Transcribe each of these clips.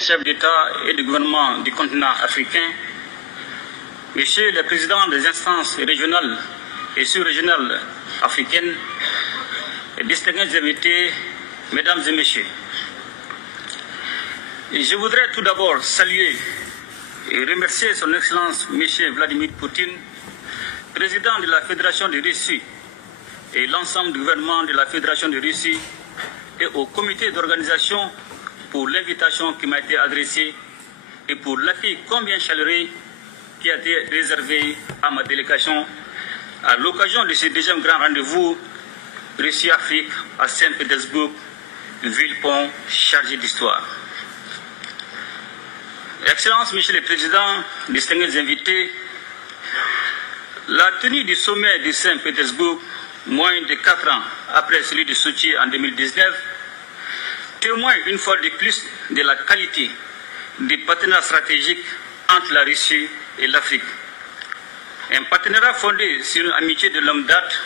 chefs d'État et de gouvernement du continent africain, messieurs les présidents des instances régionales et sous-régionales africaines, et distingués invités, mesdames et messieurs. Je voudrais tout d'abord saluer et remercier son Excellence M. Vladimir Poutine, président de la Fédération de Russie, et l'ensemble du gouvernement de la Fédération de Russie et au comité d'organisation pour l'invitation qui m'a été adressée et pour l'accueil combien chaleureux qui a été réservé à ma délégation à l'occasion de ce deuxième grand rendez-vous Russie-Afrique à Saint-Pétersbourg, ville-pont chargée d'histoire. Excellences, Monsieur le Président, distingués invités, la tenue du sommet de Saint-Pétersbourg, moins de 4 ans après celui de Sochi en 2019, témoigne une fois de plus de la qualité des partenariats stratégiques entre la Russie et l'Afrique. Un partenariat fondé sur une amitié de longue date,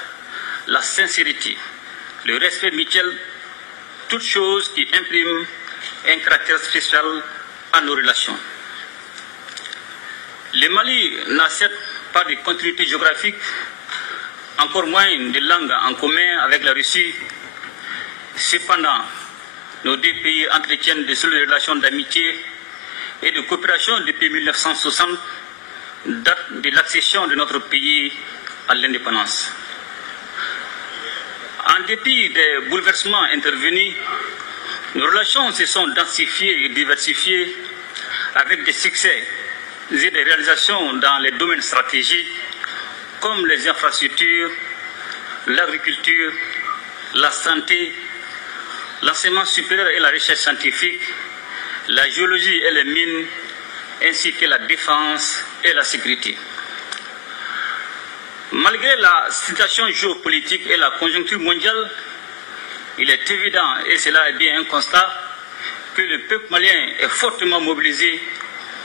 la sincérité, le respect mutuel, toutes choses qui impriment un caractère spécial à nos relations. Le Mali n'a certes pas de continuité géographique, encore moins de langue en commun avec la Russie. Cependant, nos deux pays entretiennent de solides relations d'amitié et de coopération depuis 1960, date de l'accession de notre pays à l'indépendance. En dépit des bouleversements intervenus, nos relations se sont densifiées et diversifiées avec des succès et des réalisations dans les domaines stratégiques comme les infrastructures, l'agriculture, la santé, l'enseignement supérieur et la recherche scientifique, la géologie et les mines, ainsi que la défense et la sécurité. Malgré la situation géopolitique et la conjoncture mondiale, il est évident, et cela est bien un constat, que le peuple malien est fortement mobilisé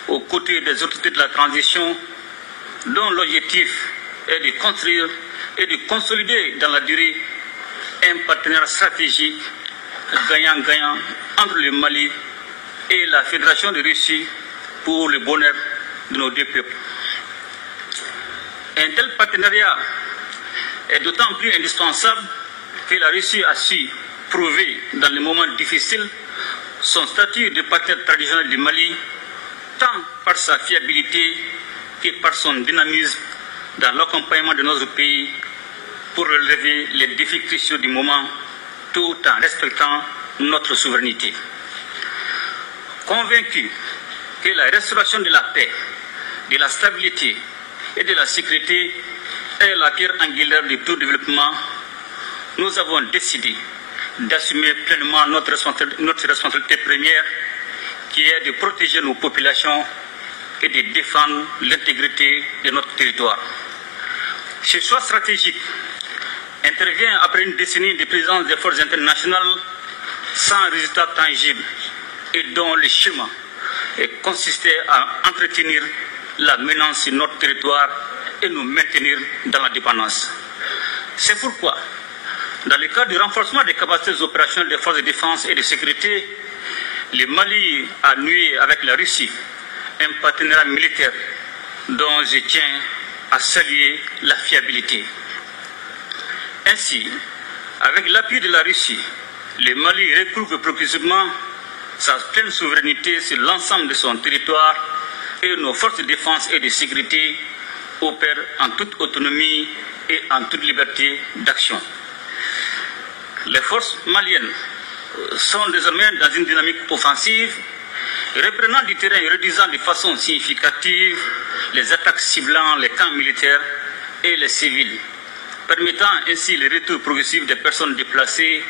aux côtés des autorités de la transition, dont l'objectif est de construire et de consolider dans la durée un partenariat stratégique gagnant-gagnant entre le Mali et la Fédération de Russie pour le bonheur de nos deux peuples. Un tel partenariat est d'autant plus indispensable que la Russie a su prouver dans les moments difficiles son statut de partenaire traditionnel du Mali, tant par sa fiabilité que par son dynamisme dans l'accompagnement de notre pays pour relever les défis cruciaux du moment, tout en respectant notre souveraineté. Convaincu que la restauration de la paix, de la stabilité et de la sécurité est la pierre angulaire de tout développement, nous avons décidé d'assumer pleinement notre responsabilité première, qui est de protéger nos populations et de défendre l'intégrité de notre territoire. Ce choix stratégique intervient après une décennie de présence des forces internationales sans résultat tangible et dont le chemin consistait à entretenir la menace sur notre territoire et nous maintenir dans la dépendance. C'est pourquoi, dans le cadre du renforcement des capacités opérationnelles des forces de défense et de sécurité, le Mali a noué avec la Russie un partenariat militaire dont je tiens à saluer la fiabilité. Ainsi, avec l'appui de la Russie, le Mali recouvre progressivement sa pleine souveraineté sur l'ensemble de son territoire et nos forces de défense et de sécurité opèrent en toute autonomie et en toute liberté d'action. Les forces maliennes sont désormais dans une dynamique offensive, reprenant du terrain et réduisant de façon significative les attaques ciblant les camps militaires et les civils, permettant ainsi le retour progressif des personnes déplacées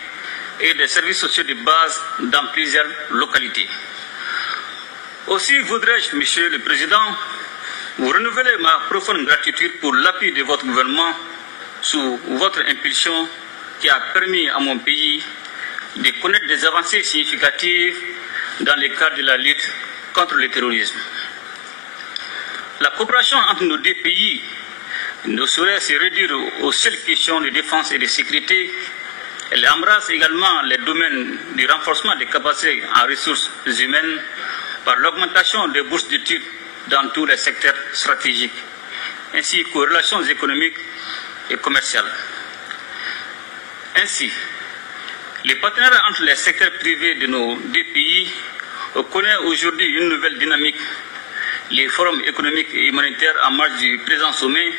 et des services sociaux de base dans plusieurs localités. Aussi voudrais-je, Monsieur le Président, vous renouveler ma profonde gratitude pour l'appui de votre gouvernement sous votre impulsion qui a permis à mon pays de connaître des avancées significatives dans le cadre de la lutte contre le terrorisme. La coopération entre nos deux pays ne saurait se réduire aux seules questions de défense et de sécurité. Elle embrasse également les domaines du renforcement des capacités en ressources humaines, par l'augmentation des bourses d'études dans tous les secteurs stratégiques, ainsi qu'aux relations économiques et commerciales. Ainsi, les partenariats entre les secteurs privés de nos deux pays connaissent aujourd'hui une nouvelle dynamique. Les forums économiques et humanitaires en marge du présent sommet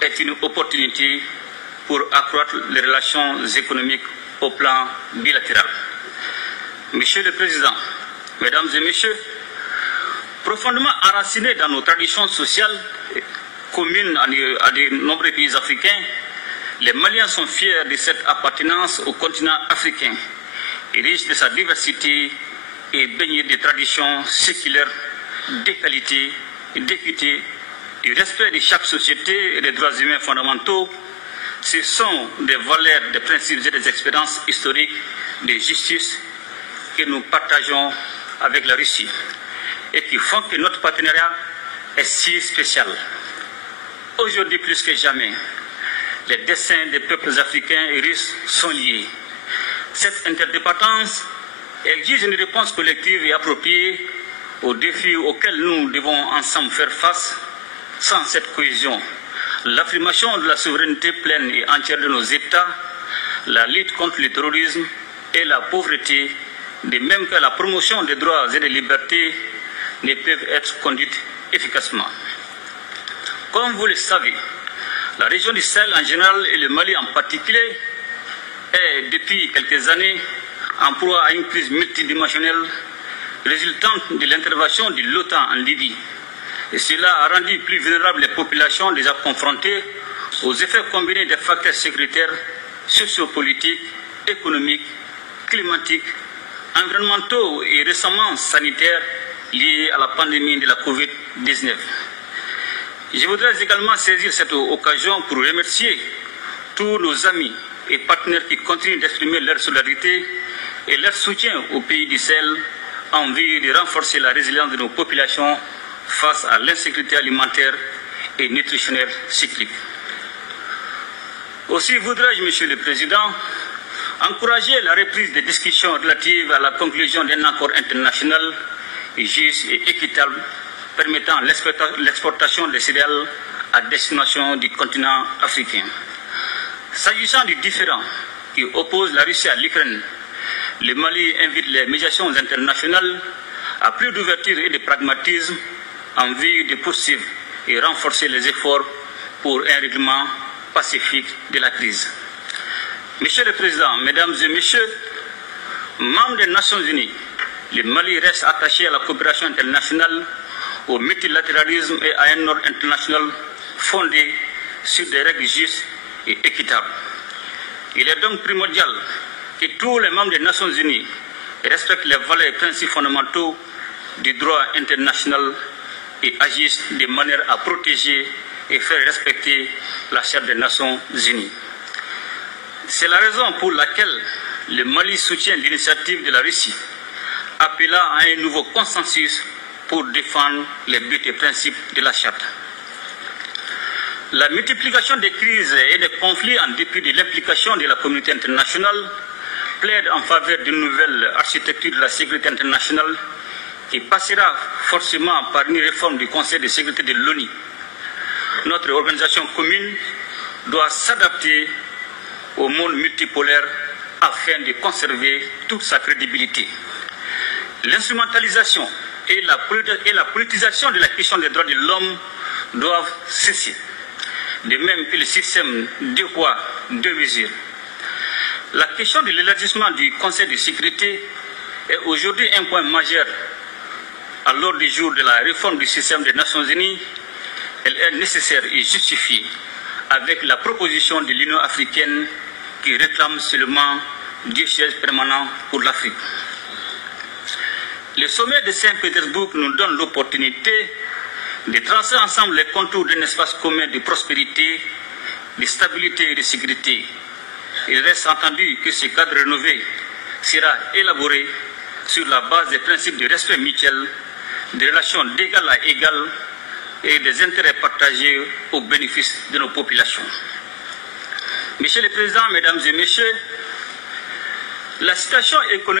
est une opportunité pour accroître les relations économiques au plan bilatéral. Monsieur le Président, Mesdames et Messieurs, profondément enracinés dans nos traditions sociales communes à de nombreux pays africains, les Maliens sont fiers de cette appartenance au continent africain, riche de sa diversité et baigné de traditions séculaires, d'égalité, d'équité, du respect de chaque société et des droits humains fondamentaux. Ce sont des valeurs, des principes et des expériences historiques de justice que nous partageons avec la Russie et qui font que notre partenariat est si spécial. Aujourd'hui plus que jamais, les destins des peuples africains et russes sont liés. Cette interdépendance exige une réponse collective et appropriée aux défis auxquels nous devons ensemble faire face. Sans cette cohésion, l'affirmation de la souveraineté pleine et entière de nos États, la lutte contre le terrorisme et la pauvreté, de même que la promotion des droits et des libertés, ne peuvent être conduites efficacement. Comme vous le savez, la région du Sahel en général et le Mali en particulier est depuis quelques années en proie à une crise multidimensionnelle résultante de l'intervention de l'OTAN en Libye. Et cela a rendu plus vulnérables les populations déjà confrontées aux effets combinés des facteurs sécuritaires, sociopolitiques, économiques, climatiques, environnementaux et récemment sanitaires liés à la pandémie de la Covid-19. Je voudrais également saisir cette occasion pour remercier tous nos amis et partenaires qui continuent d'exprimer leur solidarité et leur soutien au pays du Sahel en vue de renforcer la résilience de nos populations face à l'insécurité alimentaire et nutritionnelle cyclique. Aussi voudrais-je, Monsieur le Président, encourager la reprise des discussions relatives à la conclusion d'un accord international juste et équitable permettant l'exportation des céréales à destination du continent africain. S'agissant du différend qui oppose la Russie à l'Ukraine, le Mali invite les médiations internationales à plus d'ouverture et de pragmatisme en vue de poursuivre et renforcer les efforts pour un règlement pacifique de la crise. Monsieur le Président, Mesdames et Messieurs, membres des Nations Unies, le Mali reste attaché à la coopération internationale, au multilatéralisme et à un ordre international fondé sur des règles justes et équitables. Il est donc primordial que tous les membres des Nations Unies respectent les valeurs et principes fondamentaux du droit international et agissent de manière à protéger et faire respecter la Charte des Nations Unies. C'est la raison pour laquelle le Mali soutient l'initiative de la Russie, appelant à un nouveau consensus pour défendre les buts et principes de la Charte. La multiplication des crises et des conflits en dépit de l'implication de la communauté internationale plaide en faveur d'une nouvelle architecture de la sécurité internationale qui passera forcément par une réforme du Conseil de sécurité de l'ONU. Notre organisation commune doit s'adapter au monde multipolaire afin de conserver toute sa crédibilité. L'instrumentalisation et la politisation de la question des droits de l'homme doivent cesser, de même que le système deux poids, deux mesures. La question de l'élargissement du Conseil de sécurité est aujourd'hui un point majeur à l'ordre du jour de la réforme du système des Nations Unies. Elle est nécessaire et justifiée avec la proposition de l'Union africaine qui réclame seulement 2 sièges permanents pour l'Afrique. Le sommet de Saint-Pétersbourg nous donne l'opportunité de tracer ensemble les contours d'un espace commun de prospérité, de stabilité et de sécurité. Il reste entendu que ce cadre rénové sera élaboré sur la base des principes de respect mutuel, des relations d'égal à égal et des intérêts partagés au bénéfice de nos populations. Monsieur le Président, Mesdames et Messieurs, la situation économique